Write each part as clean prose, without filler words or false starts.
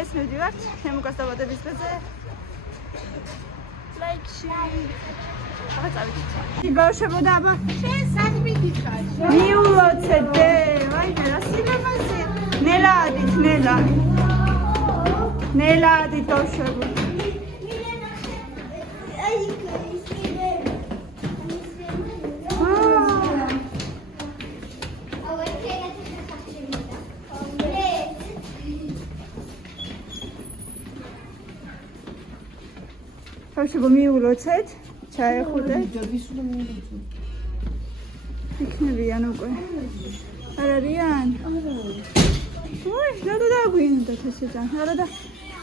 დღეს მივდივართ თემუკას დაბადების დღეზე. ლაიქში. ახლა წავიდეთ. ბავშვებო და აბა შენ საქმე გითხარ. მიულოცეთ, ვაიმე რა სილამაზე. ნელადით, ნელადით ბავშვებო. ბავშვებო მიულოცეთ, ჩაეხუტეთ. იქნებიან უკვე. არ არიან? ой, რა დაგვინდათ ესე ძალიან. არა და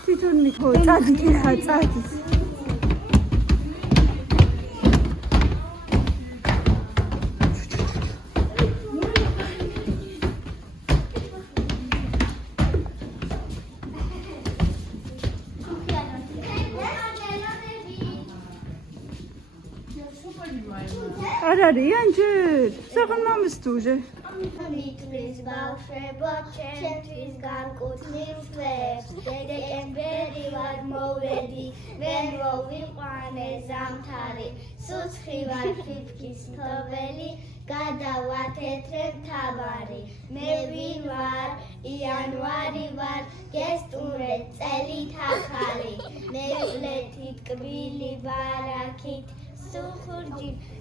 თვითონ მიქო, წადით ხა, წადით. არ არიან ჯერ? საღან მამის თუჟე. მიტრის ბავშვებო, ჩემთვის განკუთვნილ დღეს, დეკემბერი ვარ მოვედი, ვერ მოვიყვანე ზამთარი, სუცხი ვარ ფიფქის თოველი, გადავათეთრე მთავარი, მე ვინ ვარ, იანვარი ვარ, გესტუმრე წელით ახალი, მევლეთი ტკბილი ბარაქით,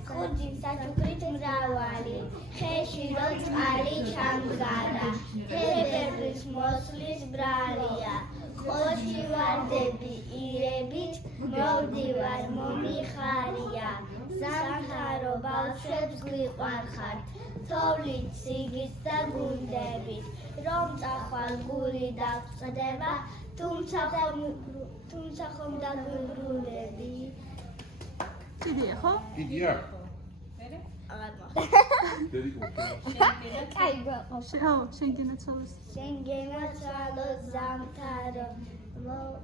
ხურჯი საჩუქრით მრავალი, ხეში რო წყალი ჩამდგარა, თებერვლის მოსვლის ბრალია, ყოში ვარდები ირებით, მოვდივარ მომიხარია, ზამთარო ბავშვებს გვიყვარხართ, თოვლით სიგით და გუნდებით, რომ წახვალ გული დაგწყდება, თუმცა ხომ დაგვიბრუნები. კიდია ხო? კიდია. აღარ მახ. კაი გვაყავს. ხო, შენ გენაცვალოს. შენ გენაცვალოს ზამთარო,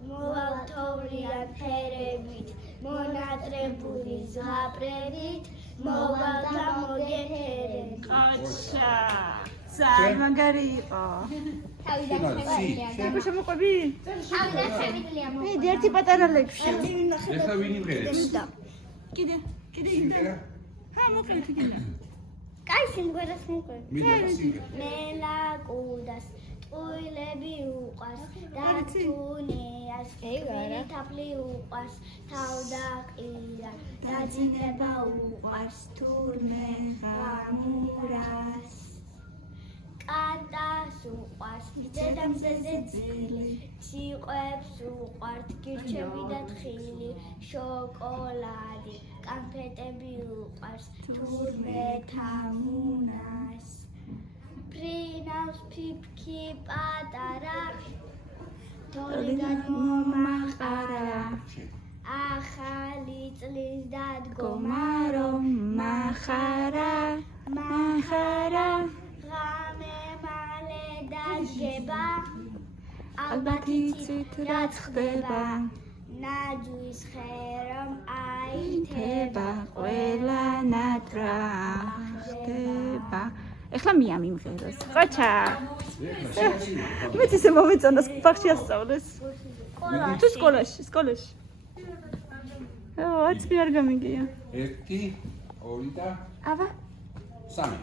მოვალ თოვლიან ფერებით, მონატრებული ზღაპრებით, მოვალ და მოგეთერებ. აჩა. ძალიან მაგარი იყო. თავიდან შევიდლია. უკვე შემოყვები? თავიდან შევიდლია. მიდი ერთი პატარა ლექსი. ეხლა ვინ იმღერებს? კიდე ინდა. ჰა, მოკლედ კიდე. კაი, სიმღერას მოყვები. მინდა სიმღერა. მელაკუდას ტყუილები უყვარს და თუნეას თაფლი უყვარს თავდაყირა დაძინება უყვარს თურმე ღამურას კატას უყვარს დედამზეზე ძილი ციყვებს უყვართ გირჩები და თხილი შოკოლადი კანფეტები უყვარს თურმე თამუნას პრინავს ფიფქი პატარა თოლიდან მომაყარა ახალი წლის დადგომა რომ მახარა ღამე მალე დაჯება ალბათ იცით რაც ხდება ნაჯვის ხერომ აითება ყველა ნატრა ხდება ეხლა მიამიმღეროს ყოჩა მეც ისე მომეწონოს ბაღში ასწავლეს თუ სკოლაში აცი არ გამიგია 1 2 და აბა 3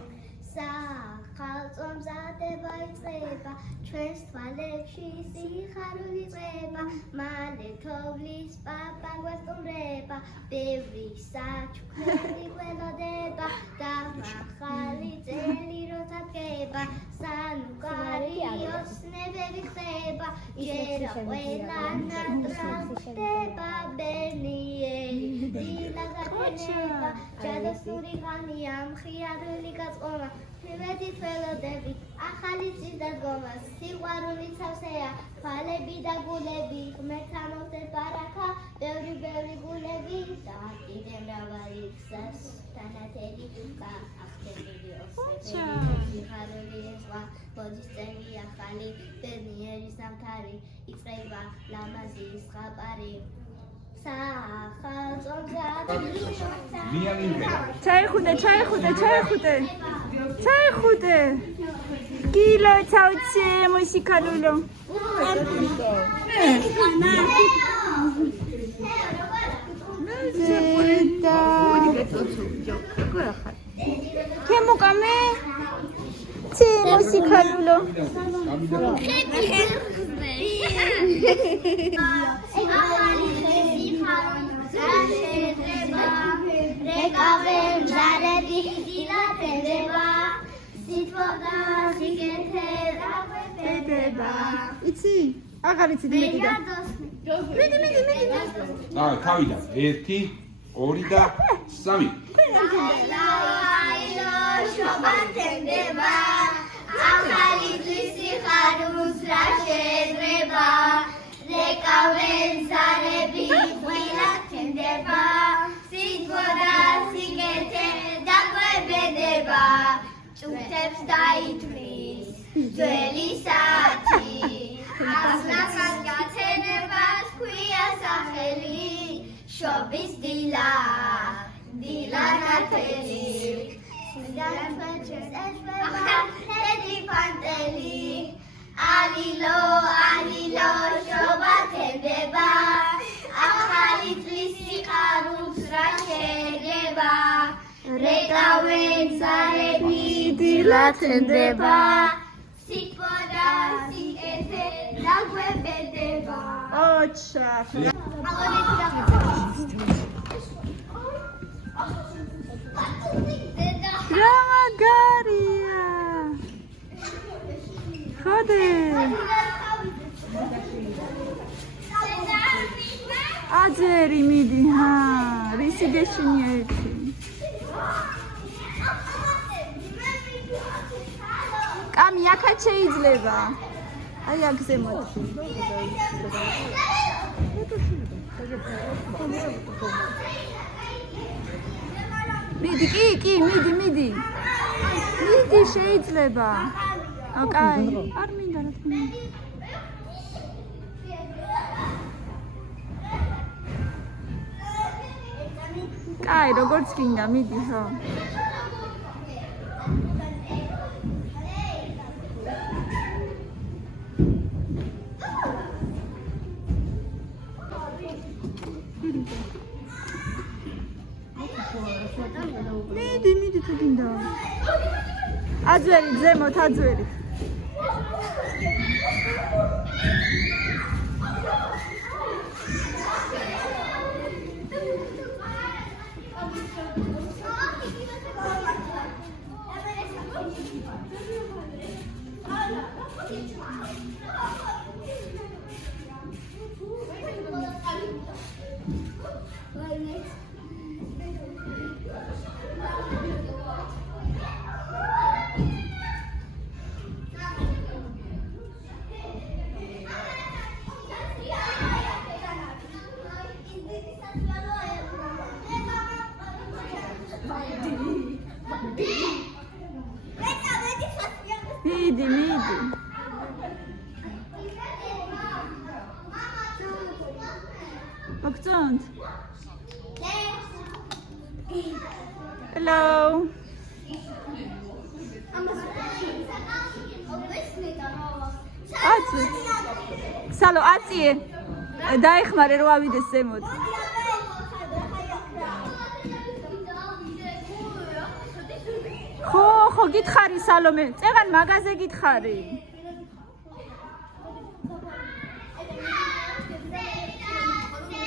სახალწო მზადება იწყება ჩვენს თვალებში სიხარული იწყება მალე თოვლის პაპა გვასტუმრება ბევრი საჩუქრები გველოდება და მახალი წელი როცა დგება სანუგარი ოცნებები ხდება ჯერა ყველა ნატრა ხდება ბერნიერი დილაგათენება ჯადოსნური ღამეა მხიარული გაწყობა მივედით ველოდებით ახალი წლის დადგომას სიყვარული სავსეა თვალები და გულები ღმერთთან მოხდეს ბარაქა ბევრი გულები და კიდე მრავალი გზას თანათელი და ახტენილი ოცნებები სიხარული ზღვა მოდის წელი ახალი ბერნიერი ზამთარი იწყება ლამაზი ზღაპარი Via l'inverno. ჩაიხუტე. კილო ჩაუცე მუსიკალულო. ქემოკამე ჩე მუსიკალულო. იცი? აღარ იცი მეტი და. მიდი. თავიდან 1 2 და 3 ახალი დღის სიხარულს რა შეძრება რეკავენ ზარები ყველა თენდება სიტყვა და სიკეთე დაგვებედება ჭუქებს დაითვლის ძველი საათი აზნახად გაცენებას ქვია სახელი შობის დილა ნათელი ალილო შობა თენდება ახალი დღის სიხარულს რა შეძრება რეკავენ ზარები დილა თენდება სიტყვა და სიკეთე დაგვებედება ოჩა რა მაგარია ხოდე აძერი მიდი რისი გეშინია ერთი კამი აქაც შეიძლება აი აქ ზემოთ მიდი კი მიდი შეიძლება ოკაი არ მინდა რა თქმა უნდა კაი როგორც გინდა მიდი ხო მიდი თუ გინდა აძვერი ზემოთ აძვერი მიდი მოგწონთ hello აცი სალო აციე დაიხმარე რო ავიდეს ზემოთ ხო გითხარი სალომე წეღან მაღაზე გითხარი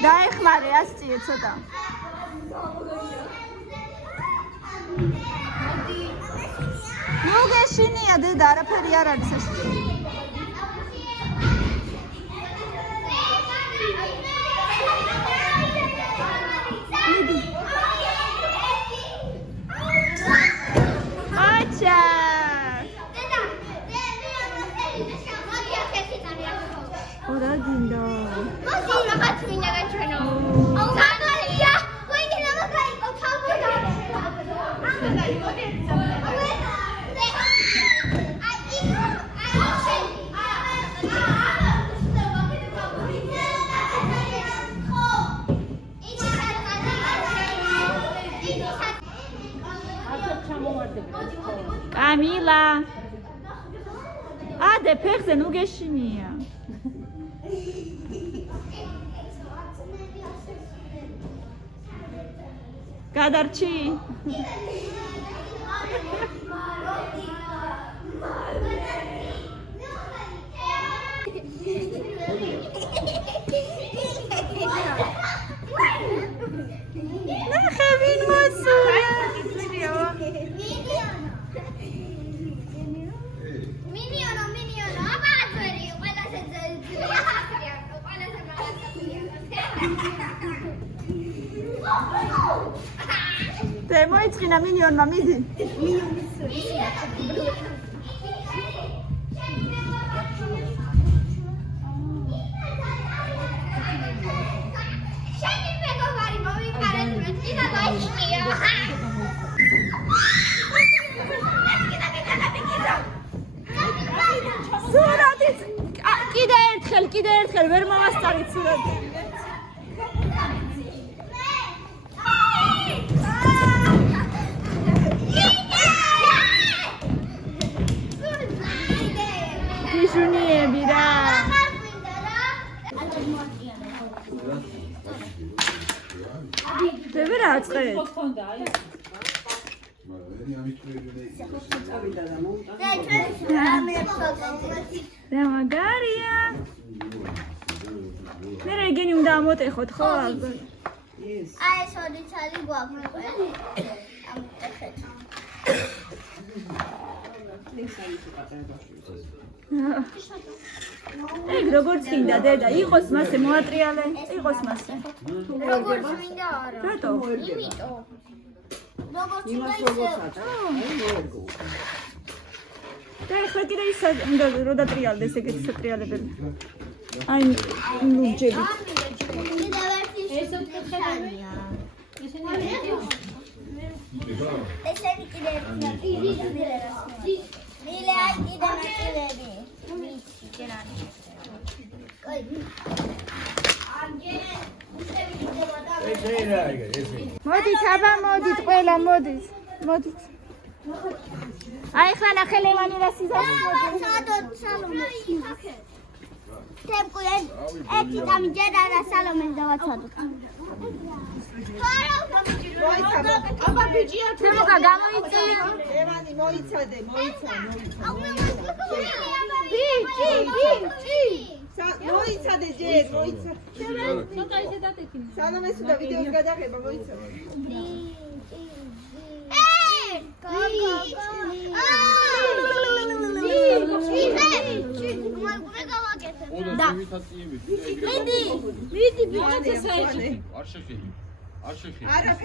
დაეხმარე ასწიე ცოტა ნუ გეშინია დედა არაფერი არ არის ეს კამილა ადე ფეხზე ნუ გეშინია გადარჩი ნახევინ მოსულა მინიონო აბაზერი ყველასე ძრია ყველასე მოიწყინა მინიონმა მიდი სურათიც კიდე ერთხელ ვერ მოვასწარით სურათი გიშუნიები რა დები რა აწყეთ რა მაგარია მე რეგენი უნდა ამოტეხოთ ხო ალბათ აი ეს ორი ცალი გვაქვს ამოტეხეთ ეგ როგორც გინდა დედა იყოს მასე მოატრიალე იყოს მასე როგორც მინდა არა რატო იმიტომ როგორც და ეხლა კიდე ის უნდა რო დატრიალდეს ეგეთი სატრიალებელი აი ლურჯები ესენი კიდე მილე აი კიდე მეტილები მოდით აბა მოდით ყველა მოდით აი ხლა ნახე ლევანი რა სიზას ერთი დამიჯერა რა სალომეს დავაცადოთ აბა ბიჭია თემოკა გამოიწე ევანი მოიცადე მოიცადე ჯერ სალომეს უნდა ვიდეოს გადაღება მოიცადე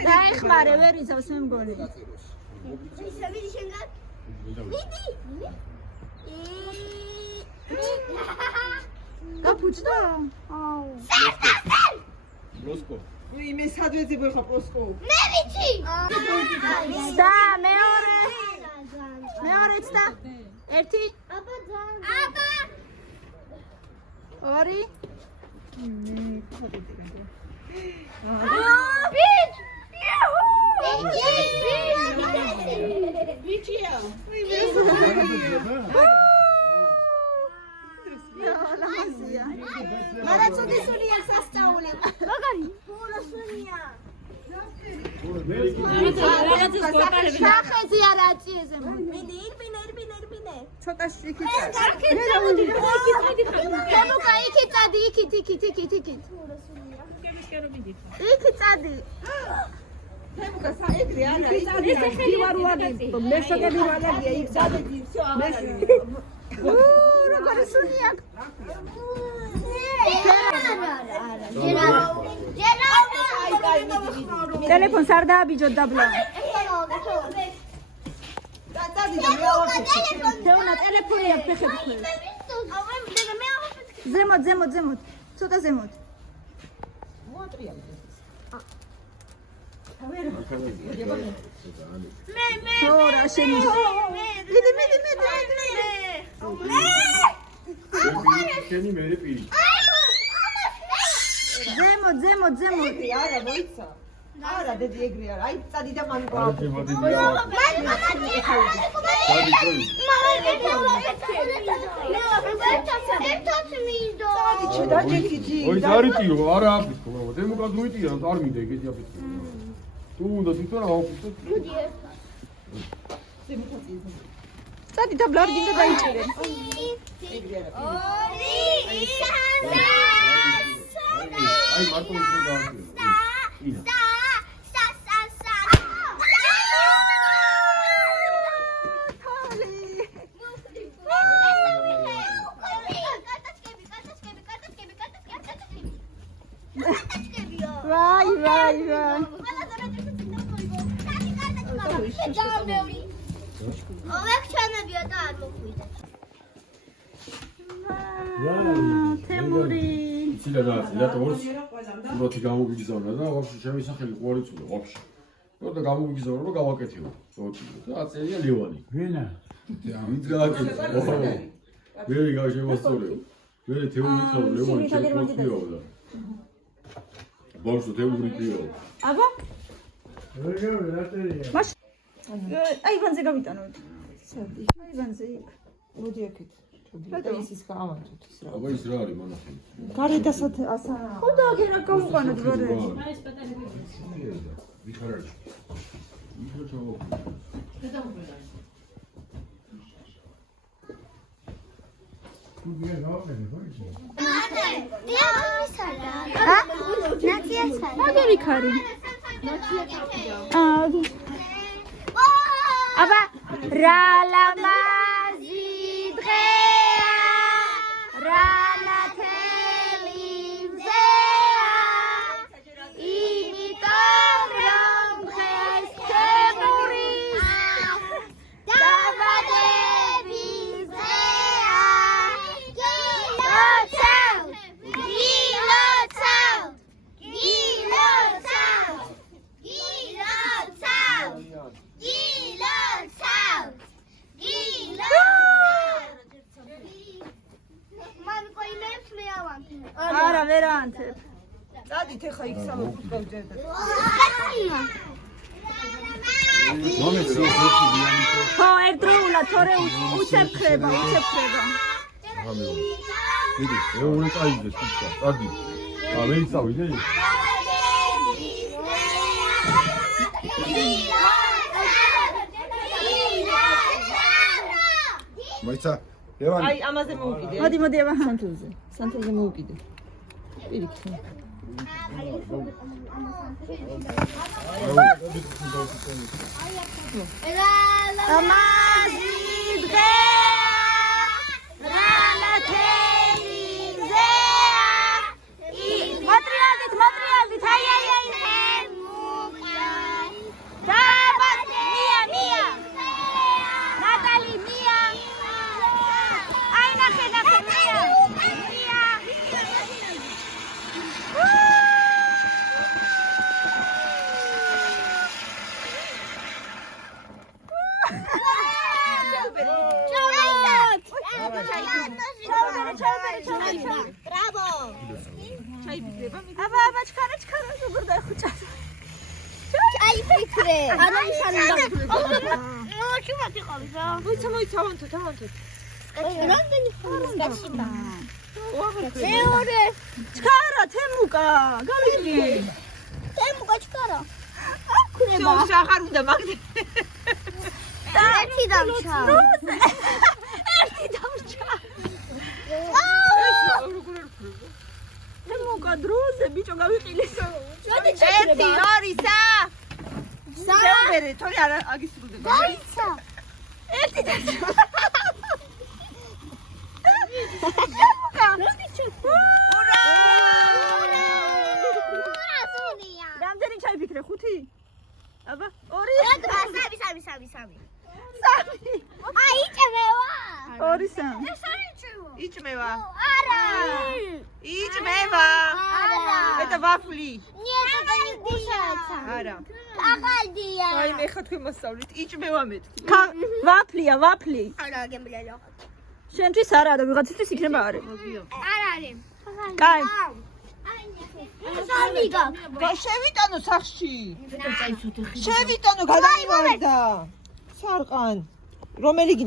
დაეხმარე ვერ იცავს მე მგონი გაფუჭდა მე სადვეძი ვეხა პროსკო მე ვიცი და მეორეც და ერთი აბა ორი ბიჭია მარა ცოტი სულია სასწაული სახეზი არ აწიეზე მიდი ირბინე ცოტა შიქით თემოკა იქი წადი იქით იქით წადი თემუკა საერთი არა ის დივარვადი მე შეგები ვალაგია იქ წადი всё როგორ სუნია ტელეფონს არ დააბიჯოთ დაბლა თეონა ტელეფონია ფეხები ზემოთ ცოტა ზემოთ თორა შენი შენი მე პირი ზემოთ არა მოიცა არა დედი ეგრე არა. აი წადი და მან არათი მოდი. ოი დარიტიო არა აფისკო ბაბა დემოკრატიო არ მინდა ეგეთი აფისკო თუ უნდა თვითონ ავაფისკო წადი და ბლარგინდა დაიჭირენ აი მარტო ის დააჭირე ინა ვაი ვაი ვაი თემური ცილა და ორს უბრალოდ გამოგიგზავნა და ვაფშე ჩემი სახელი ყوارიცულა ვაფშე და გამოგიგზავნა რომ გავაკეთებო და აწერია ლევანი ვენა ვით გააკეთე მე გავშევასწორე მე თეორიულ ლევანი შემოწიო და ბავშვი თეორიული პიო აბა მაშ აი ვანზე გავიტანოთ აი ვანზე მოდი აქეთ და ისის გავანთოთ ის რა აბა ის რა არის მანახი გარედასად ასა ხო და აგერა გავუყანოთ ვარე ვიხარაში ისო ჩავო აგერი ქარი აბა რა ლამაზი დღეა რა ნათელი მზეა იმიტომ რომ დღეს თემურის დაბადების დღეა არა ვერანთებ წადით ახლა იქ სამოწუთ გავჯერდეთ ხო ერთდროულად თორე უცებ ხდება მიდი ეურო წაიგდეს თვითონ წადი ვერ წავიდე მოიცა ლევანი აი ამაზე მოუკიდე მოდი მოდი აბა სანთელზე მოუკიდე პირიქით ლამაზი დღეა რა ნათელი მზეა მოტრიალდით აი მია ნატალი მია აი ნახე მია აბა ჩქარა ზუგრდა ხუჭა ჩაიფიქრე არა ისანი მოიცა ავანთოთ რამდენი ხმის მეორე ჩქარა თემუკა გამიდი თემუკა ჩქარა ქრება აღარ უნდა მაგდე ერთი დამჩა თემუკა დროზე ბიჭო გავიყილეს 1 2 3 საუბერე თორე არ აგისრულდება გაიცა ერთი დამჩა ურა რამდენი ჩაიფიქრე 5 აბა 2 სამი აი იჭმევა 2 3 იჭმევა არა იჭმევა არა მეტა ვაფლი ნიეტა გუშაცა არა აღალდია აი მე ხა თქვენ მოსწავლით იჭმევა მეთქი ვაფლი არა გემბლელა შენთვის არა და ვიღაცისთვის იქნება არის არ არის კაი აი მამონი გაქვს. შევიტანო სახში. შევიტანო გადაიმარდა. სარყან. რომელი გინდა